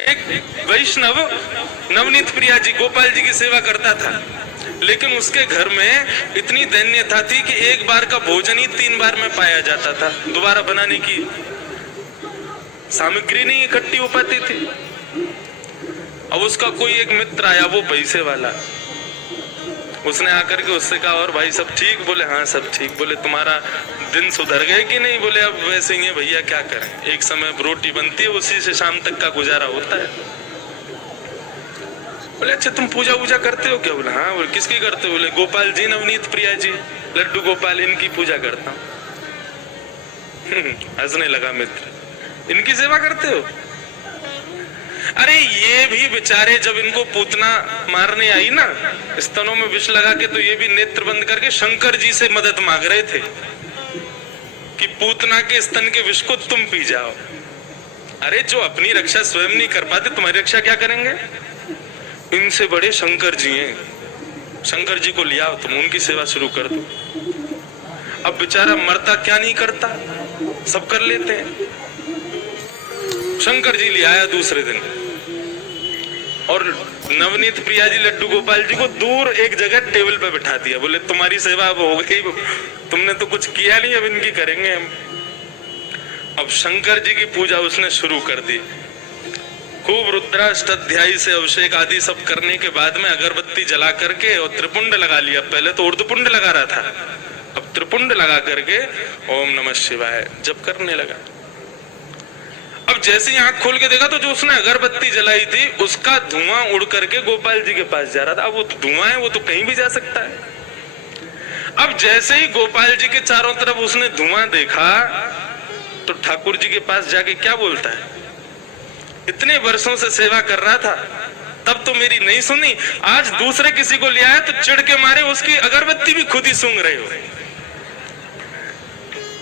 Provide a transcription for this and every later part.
एक वैष्णव नवनीत प्रिया जी गोपाल जी की सेवा करता था, लेकिन उसके घर में इतनी दैन्यता थी कि एक बार का भोजन ही 3 बार में पाया जाता था। दोबारा बनाने की सामग्री नहीं इकट्ठी हो पाती थी। अब उसका कोई एक मित्र आया, वो पैसे वाला, उसने आकर के उससे कहा, और भाई सब ठीक? बोले हाँ सब ठीक। बोले तुम्हारा दिन सुधर गए कि नहीं? बोले अब वैसे ही है भैया, क्या करें, एक समय रोटी बनती है, उसी से शाम तक का गुजारा होता है। बोले अच्छा तुम पूजा वूजा करते हो क्या? बोले हाँ। बोले किसकी करते हो? बोले गोपाल जी, नवनीत प्रिया जी, लड्डू गोपाल, इनकी पूजा करता हूँ। हंसने लगा मित्र, इनकी सेवा करते हो? अरे ये भी बेचारे जब इनको पूतना मारने आई ना, स्तनों में विष लगा के, तो ये भी नेत्र बंद करके शंकर जी से मदद मांग रहे थे कि पूतना के स्तन के विष को तुम पी जाओ। अरे जो अपनी रक्षा स्वयं नहीं कर पाते, तुम्हारी रक्षा क्या करेंगे? इनसे बड़े शंकर जी हैं, शंकर जी को लिया तुम, उनकी सेवा शुरू कर दो। अब बेचारा मरता क्या नहीं करता, सब कर लेते हैं। शंकर जी ले आया दूसरे दिन, और नवनीत प्रिया जी लड्डू गोपाल जी को दूर एक जगह टेबल पे बिठा दिया। बोले तुम्हारी सेवा अब हो गई, तुमने तो कुछ किया नहीं, अब इनकी करेंगे हम। अब शंकर जी की पूजा उसने शुरू कर दी। खूब रुद्राष्टाध्यायी से अभिषेक आदि सब करने के बाद में अगरबत्ती जला करके और त्रिपुंड लगा लिया। पहले तो ऊर्ध्वपुंड लगा रहा था, अब त्रिपुंड लगा करके ओम नमः शिवाय जप करने लगा। अब जैसे ही आंख खोल के देखा तो जो उसने अगरबत्ती जलाई थी उसका धुआं उड़ करके गोपाल जी के पास जा रहा था। अब वो धुआं है, वो तो कहीं भी जा सकता है। अब जैसे ही गोपाल जी के चारों तरफ उसने धुआं देखा तो ठाकुर जी के पास जाके क्या बोलता है, इतने वर्षों से सेवा कर रहा था, तब तो मेरी नहीं सुनी, आज दूसरे किसी को ले आया तो चिढ़ के मारे उसकी अगरबत्ती भी खुद ही सूंघ रहे हो।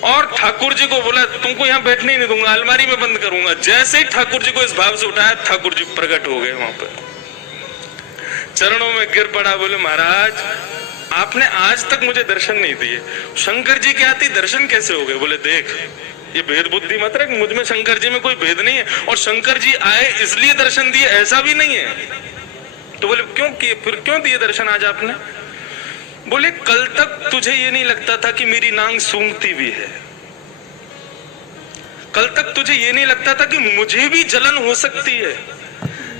और ठाकुर जी को बोला तुमको यहाँ बैठने ही नहीं दूंगा, अलमारी में बंद करूंगा। जैसे ही ठाकुर जी को इस भाव से उठाया, ठाकुर जी प्रकट हो गए वहां पर, चरणों में गिर पड़ा। बोले महाराज आपने आज तक मुझे दर्शन नहीं दिए, शंकर जी के आती दर्शन कैसे हो गए? बोले देख ये भेद बुद्धि मत रख, मुझ में शंकर जी में कोई भेद नहीं है, और शंकर जी आए इसलिए दर्शन दिए ऐसा भी नहीं है। तो बोले क्यों किए, फिर क्यों दिए दर्शन आज आपने? बोले कल तक तुझे ये नहीं लगता था कि मेरी नांग सूंघती भी है, कल तक तुझे ये नहीं लगता था कि मुझे भी जलन हो सकती है,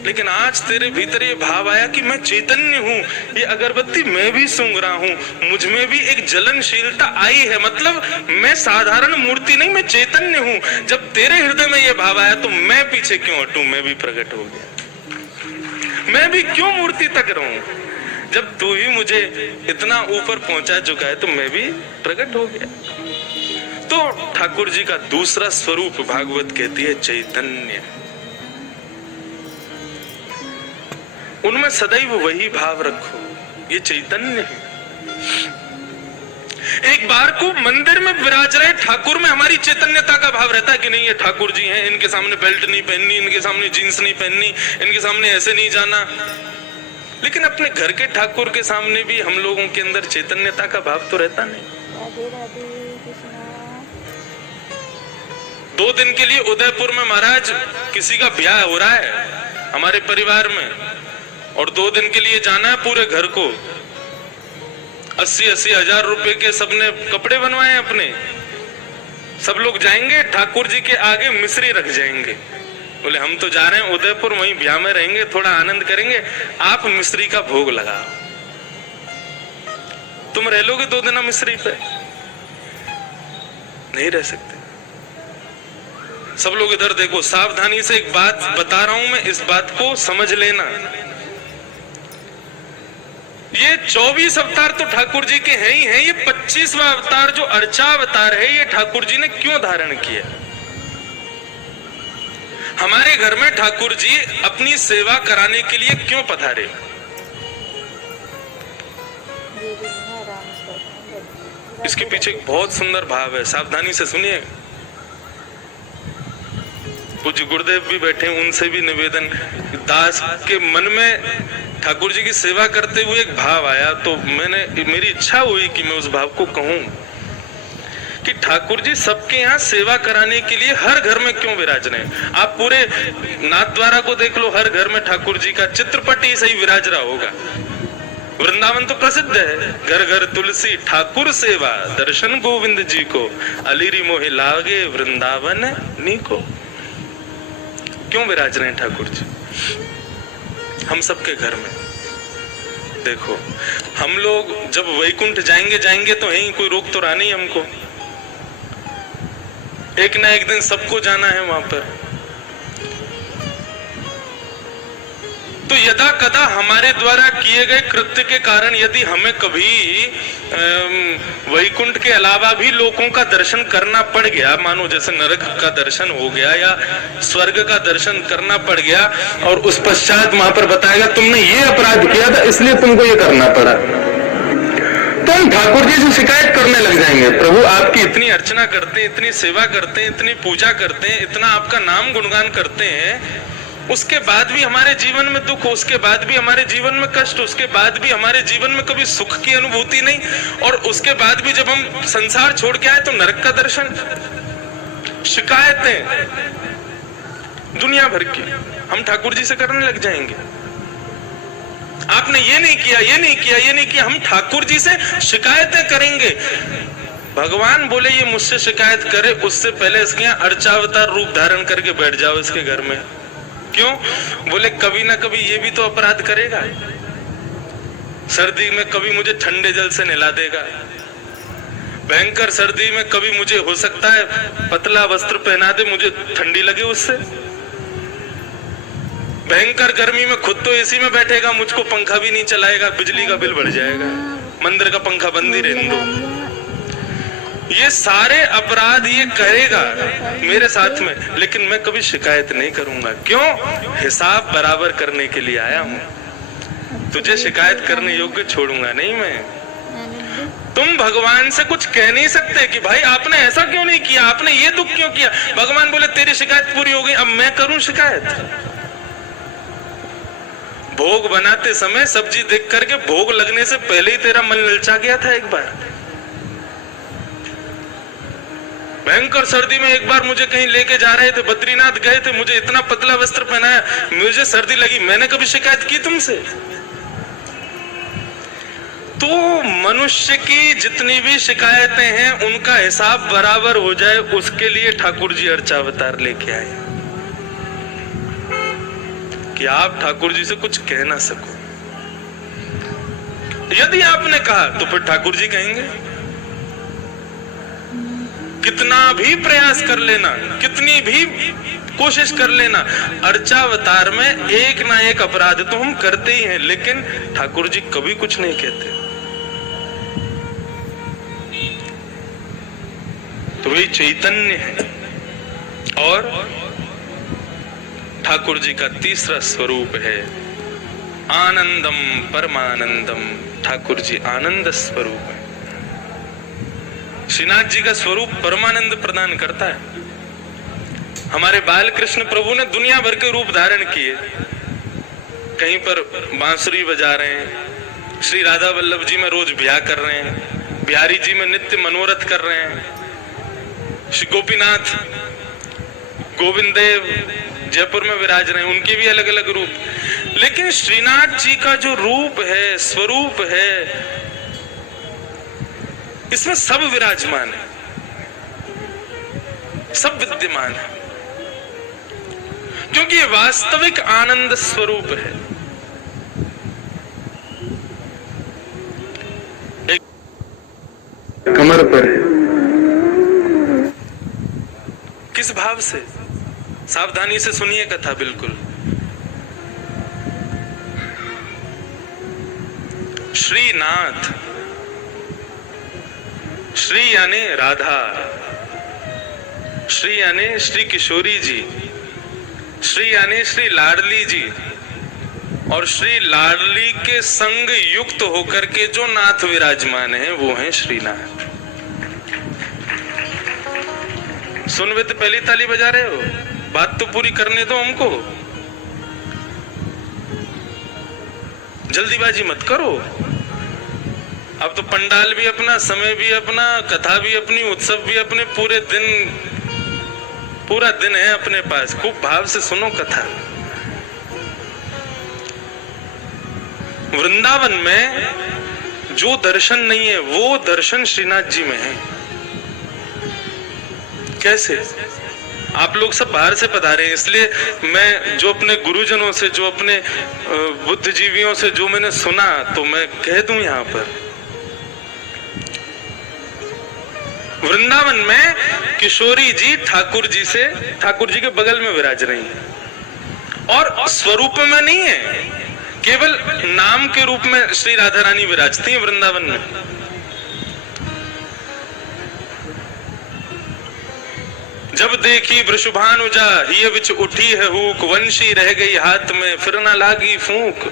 लेकिन आज तेरे भीतर ये भाव आया कि मैं चैतन्य हूँ, ये अगरबत्ती मैं भी सूंघ रहा हूँ, मुझ में भी एक जलनशीलता आई है, मतलब मैं साधारण मूर्ति नहीं, मैं चैतन्य हूँ। जब तेरे हृदय में ये भाव आया तो मैं पीछे क्यों हटूं, मैं भी प्रकट हो गया, मैं भी क्यों मूर्ति तक रहूं? जब तू ही मुझे इतना ऊपर पहुंचा चुका है तो मैं भी प्रकट हो गया। तो ठाकुर जी का दूसरा स्वरूप भागवत कहती है चैतन्य। उनमें सदैव वही भाव रखो, ये चैतन्य है। एक बार को मंदिर में विराज रहे ठाकुर में हमारी चैतन्यता का भाव रहता है कि नहीं ये ठाकुर जी हैं, इनके सामने बेल्ट नहीं पहननी, इनके सामने जींस नहीं पहननी, इनके सामने ऐसे नहीं जाना। लेकिन अपने घर के ठाकुर के सामने भी हम लोगों के अंदर चैतन्यता का भाव तो रहता नहीं। राधे राधे कृष्णा। 2 दिन के लिए उदयपुर में महाराज किसी का ब्याह हो रहा है हमारे परिवार में, और 2 दिन के लिए जाना है पूरे घर को। 80-80 हजार रुपए के सबने कपड़े बनवाए अपने, सब लोग जाएंगे ठाकुर जी के आगे मिश्री रख जाएंगे। बोले हम तो जा रहे हैं उदयपुर, वहीं ब्याह में रहेंगे, थोड़ा आनंद करेंगे, आप मिश्री का भोग लगाओ। तुम रह लोगे 2 दिन मिश्री पे? नहीं रह सकते। सब लोग इधर देखो, सावधानी से एक बात बता रहा हूं मैं, इस बात को समझ लेना। ये 24 अवतार तो ठाकुर जी के हैं ही हैं, ये 25वां अवतार जो अर्चा अवतार है, ये ठाकुर जी ने क्यों धारण किया? हमारे घर में ठाकुर जी अपनी सेवा कराने के लिए क्यों पधारे? इसके पीछे एक बहुत सुंदर भाव है, सावधानी से सुनिए। पूज्य गुरुदेव भी बैठे, उनसे भी निवेदन, दास के मन में ठाकुर जी की सेवा करते हुए एक भाव आया, तो मेरी इच्छा हुई कि मैं उस भाव को कहूं कि ठाकुर जी सबके यहाँ सेवा कराने के लिए हर घर में क्यों विराज रहे हैं। आप पूरे नाथद्वारा को देख लो, हर घर में ठाकुर जी का चित्रपट ही सही विराज रहा होगा। वृंदावन तो प्रसिद्ध है, घर घर तुलसी ठाकुर सेवा, दर्शन गोविंद जी को, अलीरी मोहे लागे वृंदावन नीको। क्यों विराज रहे हैं ठाकुर जी हम सबके घर में। देखो हम लोग जब वैकुंठ जाएंगे तो यही कोई रोक तो रहा नहीं हमको, एक ना एक दिन सबको जाना है वहां पर। तो यदा कदा हमारे द्वारा किए गए कृत्य के कारण यदि हमें कभी वैकुंठ के अलावा भी लोगों का दर्शन करना पड़ गया, मानो जैसे नरक का दर्शन हो गया या स्वर्ग का दर्शन करना पड़ गया, और उस पश्चात वहां पर बताएगा तुमने ये अपराध किया था इसलिए तुमको ये करना पड़ा, तो हम ठाकुर जी से शिकायत करने लग जाएंगे। प्रभु आपकी इतनी अर्चना करते हैं, इतनी सेवा करते हैं, इतनी पूजा करते हैं, इतना आपका नाम गुणगान करते हैं, उसके बाद भी हमारे जीवन में दुख, उसके बाद भी हमारे जीवन में कष्ट, उसके बाद भी हमारे जीवन में कभी सुख की अनुभूति नहीं, और उसके बाद भी जब हम संसार छोड़ के आए तो नरक का दर्शन। शिकायतें दुनिया भर की हम ठाकुर जी से करने लग जाएंगे। आपने ये नहीं किया, ये नहीं किया, ये नहीं किया, हम ठाकुर जी से शिकायतें करेंगे। भगवान बोले ये मुझसे शिकायत करे उससे पहले इसके यहाँ अर्चावतार रूप धारण करके बैठ जाओ इसके घर में। क्यों? बोले कभी ना कभी ये भी तो अपराध करेगा, सर्दी में कभी मुझे ठंडे जल से नहला देगा, भयंकर सर्दी में कभी मुझे हो सकता है पतला वस्त्र पहना दे, मुझे ठंडी लगे उससे, भयंकर गर्मी में खुद तो एसी में बैठेगा, मुझको पंखा भी नहीं चलाएगा, बिजली का बिल बढ़ जाएगा, मंदिर का पंखा बंद ही रहने दो। ये सारे अपराध ये करेगा मेरे साथ में, लेकिन मैं कभी शिकायत नहीं करूंगा। क्यों? हिसाब बराबर करने के लिए आया हूं, तुझे शिकायत करने योग्य छोड़ूंगा नहीं मैं। तुम भगवान से कुछ कह नहीं सकते कि भाई आपने ऐसा क्यों नहीं किया, आपने ये दुख क्यों किया। भगवान बोले तेरी शिकायत पूरी हो गई, अब मैं करूं शिकायत। भोग बनाते समय सब्जी देख करके भोग लगने से पहले ही तेरा मन ललचा गया था। एक बार भयंकर सर्दी में एक बार मुझे कहीं लेके जा रहे थे, बद्रीनाथ गए थे, मुझे इतना पतला वस्त्र पहनाया, मुझे सर्दी लगी, मैंने कभी शिकायत की तुमसे? तो मनुष्य की जितनी भी शिकायतें हैं उनका हिसाब बराबर हो जाए उसके लिए ठाकुर जी अर्चावतार लेके आए कि आप ठाकुर जी से कुछ कह ना सको। यदि आपने कहा तो फिर ठाकुर जी कहेंगे। कितना भी प्रयास कर लेना, कितनी भी कोशिश कर लेना, अर्चावतार में एक ना एक अपराध तो हम करते ही हैं, लेकिन ठाकुर जी कभी कुछ नहीं कहते। तो वही चैतन्य है। और ठाकुर जी का तीसरा स्वरूप है आनंदम परमानंदम। ठाकुर जी आनंद स्वरूप है। श्रीनाथ जी का स्वरूप परमानंद प्रदान करता है। हमारे बाल कृष्ण प्रभु ने दुनिया भर के रूप धारण किए, कहीं पर बांसुरी बजा रहे हैं, श्री राधा वल्लभ जी में रोज ब्याह कर रहे हैं, बिहारी जी में नित्य मनोरथ कर रहे हैं, श्री गोपीनाथ गोविंद देव जयपुर में विराज रहे हैं, उनके भी अलग अलग रूप। लेकिन श्रीनाथ जी का जो रूप है, स्वरूप है, इसमें सब विराजमान है, सब विद्यमान है, क्योंकि ये वास्तविक आनंद स्वरूप है। एक कमर पर है। किस भाव से? सावधानी से सुनिए कथा बिल्कुल। श्रीनाथ, श्री यानी राधा, श्री यानी श्री किशोरी जी, श्री यानी श्री लाडली जी, और श्री लाडली के संग युक्त होकर के जो नाथ विराजमान है वो है श्रीनाथ। सुन वे तो पहली ताली बजा रहे हो, बात तो पूरी करने दो हमको, जल्दीबाजी मत करो। अब तो पंडाल भी अपना, समय भी अपना, कथा भी अपनी, उत्सव भी अपने, पूरा दिन है अपने पास। खूब भाव से सुनो कथा। वृंदावन में जो दर्शन नहीं है वो दर्शन श्रीनाथ जी में है। कैसे? आप लोग सब बाहर से पधारे हैं, इसलिए मैं जो अपने गुरुजनों से, जो अपने बुद्धिजीवियों से जो मैंने सुना तो मैं कह दूं यहाँ पर। वृंदावन में किशोरी जी ठाकुर जी के बगल में विराज रही है और स्वरूप में नहीं है, केवल नाम के रूप में श्री राधा रानी विराजती है वृंदावन में। जब देखी वृषभानुजा हिय विच उठी है हुक, वंशी रह गई हाथ में फिर ना लागी फूंक।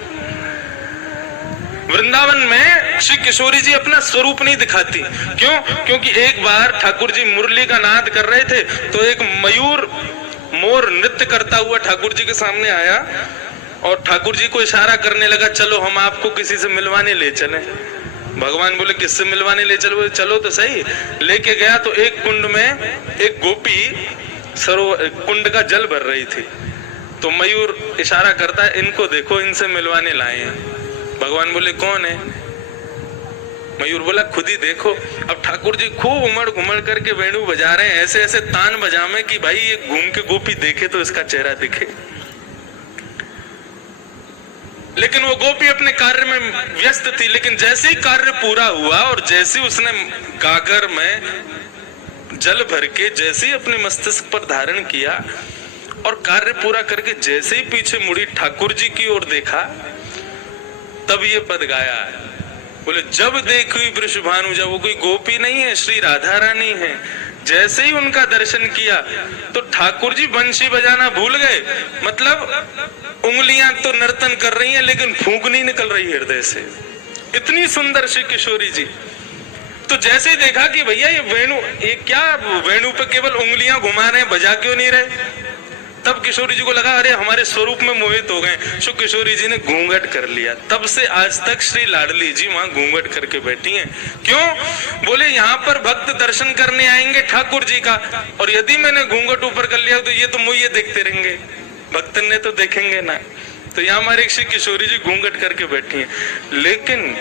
वृंदावन में श्री किशोरी जी अपना स्वरूप नहीं दिखाती। क्यों? क्योंकि एक बार ठाकुर जी मुरली का नाद कर रहे थे तो एक मोर नृत्य करता हुआ ठाकुर जी के सामने आया और ठाकुर जी को इशारा करने लगा, चलो हम आपको किसी से मिलवाने ले चले। भगवान बोले किससे मिलवाने ले चलो? चलो तो सही। लेके गया तो एक कुंड में एक गोपी कुंड का जल भर रही थी, तो मयूर इशारा करता है, इनको देखो, इनसे मिलवाने लाए हैं। भगवान बोले कौन है? मयूर बोला खुद ही देखो। अब ठाकुर जी खूब उमड़ घुमड़ करके वेणु बजा रहे हैं, ऐसे ऐसे तान बजावे कि भाई ये घूम के गोपी देखे तो इसका चेहरा दिखे। लेकिन वो गोपी अपने कार्य में व्यस्त थी। लेकिन जैसे ही कार्य पूरा हुआ और जैसे ही उसने गागर में जल भर के जैसे ही अपने मस्तिष्क पर धारण किया और कार्य पूरा करके जैसे ही पीछे मुड़ी ठाकुर जी की ओर देखा, तब ये पद गाया है। बोले जब देखी वृषभानुजा, वो कोई गोपी नहीं है, श्री राधा रानी है। जैसे ही उनका दर्शन किया तो ठाकुर जी बंशी बजाना भूल गए। मतलब उंगलियां तो नर्तन कर रही हैं लेकिन फूंक नहीं निकल रही हृदय से। इतनी सुंदर श्री किशोरी जी। तो जैसे ही देखा कि भैया ये क्या वेणु पे केवल उंगलियां घुमा रहे हैं, बजा क्यों नहीं रहे? तब किशोरी जी को लगा अरे हमारे स्वरूप में मोहित हो गए। सो किशोरी जी ने घूंघट कर लिया। तब से आज तक श्री लाडली जी वहां घूंघट करके बैठी हैं। क्यों? बोले यहाँ पर भक्त दर्शन करने आएंगे ठाकुर जी का, और यदि मैंने घूंघट ऊपर कर लिया तो ये तो मुझे देखते रहेंगे, भक्तन ने तो देखेंगे ना। तो यहाँ हमारे श्री किशोरी जी घूंघट करके बैठी हैं। लेकिन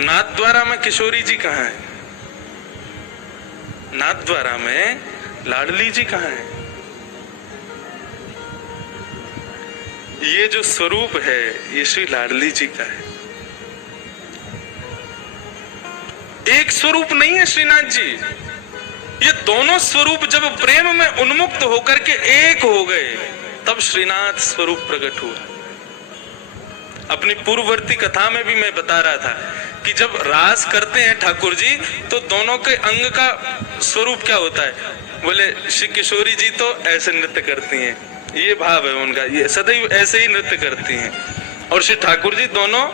नाथद्वारा में किशोरी जी कहाँ है? नाथद्वारा में लाडली जी कहाँ है? ये जो स्वरूप है ये श्री लाडली जी का है। एक स्वरूप नहीं है श्रीनाथ जी। ये दोनों स्वरूप जब प्रेम में उन्मुक्त होकर के एक हो गए तब श्रीनाथ स्वरूप प्रकट हुआ। अपनी पूर्ववर्ती कथा में भी मैं बता रहा था कि जब रास करते हैं ठाकुर जी तो दोनों के अंग का स्वरूप क्या होता है? बोले श्री किशोरी जी तो ऐसे नृत्य करती हैं, ये भाव है उनका, ये सदैव ऐसे ही नृत्य करती हैं। और श्री ठाकुर जी दोनों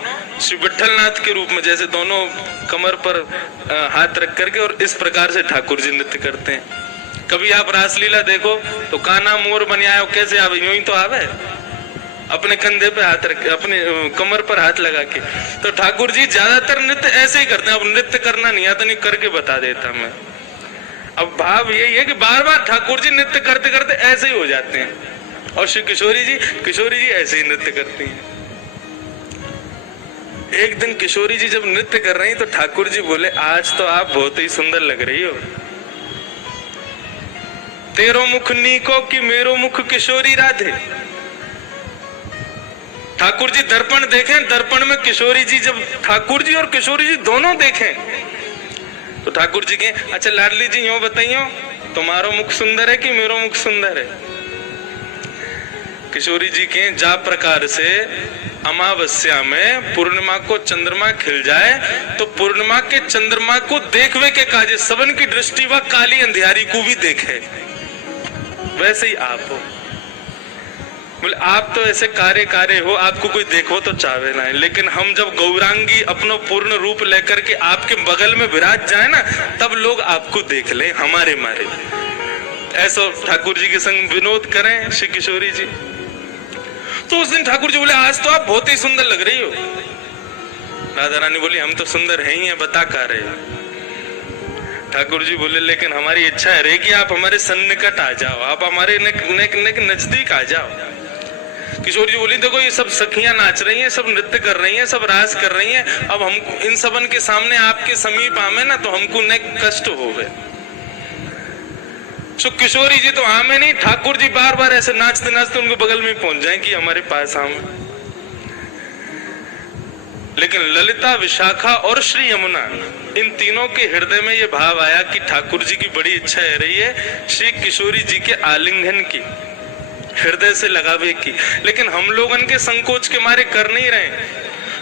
श्री विठलनाथ के रूप में जैसे दोनों कमर पर हाथ रख करके और इस प्रकार से ठाकुर जी नृत्य करते हैं। कभी आप रासलीला देखो तो कान्हा मोर बन आयो, कैसे आवे? यूं ही तो आवे, अपने कंधे पे हाथ रख, अपने कमर पर हाथ लगा के। तो ठाकुर जी ज्यादातर नृत्य ऐसे ही करते हैं। अब नृत्य करना नहीं आता, नहीं करके बता देता मैं। अब भाव यही है कि बार बार ठाकुर जी नृत्य करते करते ऐसे ही हो जाते हैं और श्री किशोरी जी ऐसे ही नृत्य करती हैं। एक दिन किशोरी जी जब नृत्य कर रही तो ठाकुर जी बोले आज तो आप बहुत ही सुंदर लग रही हो। तेरो मुख नीको कि मेरो मुख किशोरी राधे। ठाकुर जी दर्पण देखें, दर्पण में किशोरी जी, जब ठाकुर जी और किशोरी जी दोनों देखें तो ठाकुर जी कहें अच्छा लाडली जी यूं बताइयो तुम्हारो मुख सुंदर है कि मेरो मुख सुंदर है? किशोरी जी के जा प्रकार से अमावस्या में पूर्णिमा को चंद्रमा खिल जाए तो पूर्णिमा के चंद्रमा को देखवे के काजे सबन की दृष्टि व काली अंधियारी को भी देखे, वैसे ही आप हो। बोले आप तो ऐसे कार्य हो, आपको कोई देखो तो चाहे ना है। लेकिन हम जब गौरांगी अपनो पूर्ण रूप लेकर के आपके बगल में विराज जाए ना तब लोग आपको देख ले हमारे मारे। ऐसा ठाकुर जी के संग विनोद करें श्री किशोरी जी। तो उस दिन ठाकुर जी बोले आज तो आप बहुत ही सुंदर लग रही हो। राधा रानी बोली हम तो सुंदर हैं ही हैं, बता का रहे। ठाकुर जी बोले लेकिन हमारी इच्छा है रे कि आप हमारे सन्निकट आ जाओ, आप हमारे नजदीक आ जाओ। किशोर जी बोली देखो ये सब सखियां नाच रही हैं, सब नृत्य कर रही हैं, सब रास कर रही हैं, अब हम इन सबन के सामने आपके समीप आवे ना तो हमको न कष्ट होवे। सो किशोरी जी तो आमे नहीं, ठाकुर जी बार बार ऐसे नाचते नाचते उनके बगल में पहुंच जाए कि हमारे पास आवे। लेकिन ललिता, विशाखा और श्री यमुना, इन तीनों के हृदय में यह भाव आया कि ठाकुर जी की बड़ी इच्छा है रही है श्री किशोरी जी के आलिंगन की, हृदय से लगावे की, लेकिन हम लोगन के संकोच के मारे कर नहीं रहे।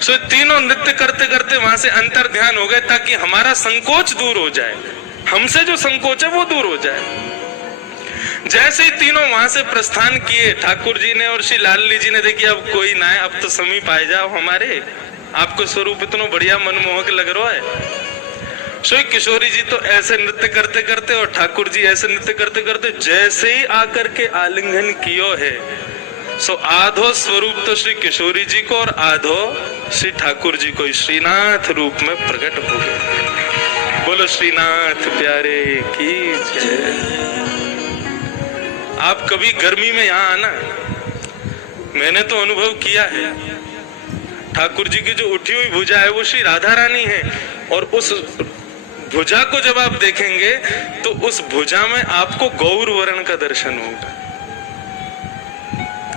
सो तीनों नृत्य करते करते वहां से अंतर ध्यान हो गए ताकि हमारा संकोच दूर हो जाए, हमसे जो संकोच है वो दूर हो जाए। जैसे ही तीनों वहां से प्रस्थान किए, ठाकुर जी ने और श्री लाडली जी ने देखी अब कोई ना है, अब तो समीप आ जाओ हमारे, आपको स्वरूप इतना बढ़िया मनमोहक लग रहा है। सो किशोरी जी तो ऐसे नृत्य करते करते और ठाकुर जी ऐसे नृत्य करते करते जैसे ही आकर के आलिंगन कियो है, सो आधो स्वरूप तो श्री किशोरी जी को और आधो श्री ठाकुर जी को श्रीनाथ रूप में प्रकट हो गए। बोलो श्रीनाथ प्यारे की जय। आप कभी गर्मी में यहाँ आना, मैंने तो अनुभव किया है, ठाकुर जी की जो उठी हुई भुजा है वो श्री राधा रानी है, और उस भुजा को जब आप देखेंगे तो उस भुजा में आपको गौर वर्ण का दर्शन होगा।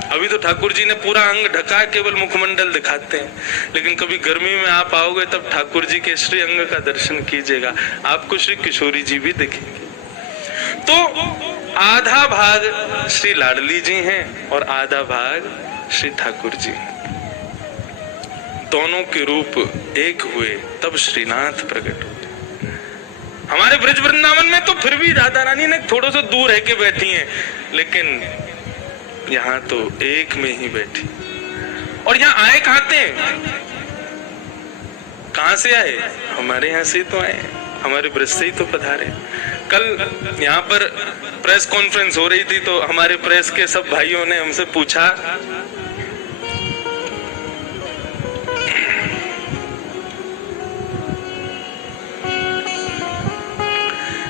अभी तो ठाकुर जी ने पूरा अंग ढका, केवल मुखमंडल दिखाते हैं, लेकिन कभी गर्मी में आप आओगे तब ठाकुर जी के श्री अंग का दर्शन कीजिएगा, आपको श्री किशोरी जी भी दिखेंगे। तो आधा भाग श्री लाडली जी हैं और आधा भाग श्री ठाकुर जी, दोनों के रूप एक हुए तब श्रीनाथ प्रकट हुए। हमारे ब्रज वृंदावन में तो फिर भी राधा रानी ने थोड़ा सा दूर रह के बैठी हैं, लेकिन यहाँ तो एक में ही बैठी। और यहाँ आए कहां से आए? हमारे यहाँ से तो आए, हमारे ब्रज से ही तो पधारे। कल यहाँ पर प्रेस कॉन्फ्रेंस हो रही थी तो हमारे प्रेस के सब भाइयों ने हमसे पूछा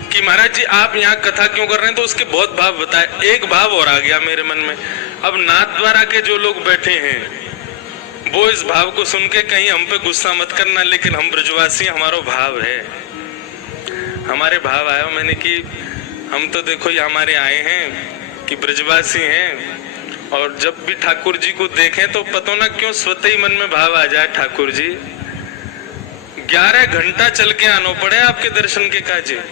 कि महाराज जी आप यहाँ कथा क्यों कर रहे हैं, तो उसके बहुत भाव बताए। एक भाव और आ गया मेरे मन में, अब नाथ द्वारा के जो लोग बैठे हैं वो इस भाव को सुन के कहीं हम पे गुस्सा मत करना, लेकिन हम ब्रजवासी हमारा भाव है, हमारे भाव आया मैंने कि हम तो देखो ये हमारे आए हैं कि ब्रजवासी हैं, और जब भी ठाकुर जी को देखें तो पता ना क्यों स्वतः ही मन में भाव आ जाए ठाकुर जी 11 घंटा चल के आना पड़े आपके दर्शन के काजे,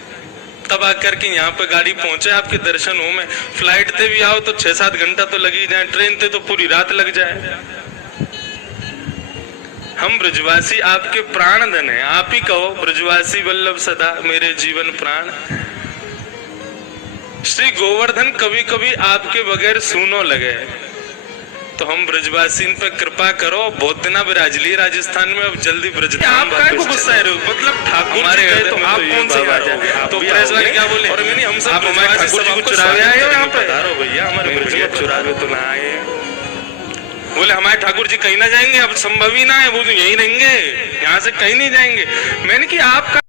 तब आकर के यहाँ पे गाड़ी पहुंचे आपके दर्शन हो में। फ्लाइट से भी आओ तो 6-7 घंटा तो लग ही जाए, ट्रेन से तो पूरी रात लग जाए। हम ब्रजवासी आपके प्राण धन है, आप ही कहो ब्रजवासी वल्लभ सदा मेरे जीवन प्राण। श्री गोवर्धन कभी कभी आपके बगैर सूनो लगे, तो हम ब्रजवासी पे कृपा करो, बहुत दिन विराज ली राजस्थान में, अब जल्दी ब्रज आप काय को गुस्सा है, मतलब ठाकुर हमारे जी तो आप कौन से आ तो प्रेस वाले क्या बोले, और मैंने हम सब ब्रजवासी सब को चुरावे आए हो यहाँ पे, भैया हमारे ब्रज में चुरावे तो ना आए। बोले हमारे ठाकुर जी कहीं ना जाएंगे, अब संभव ही ना है, वो तो यहीं रहेंगे, यहाँ से कहीं नहीं जाएंगे। मैंने कि आपका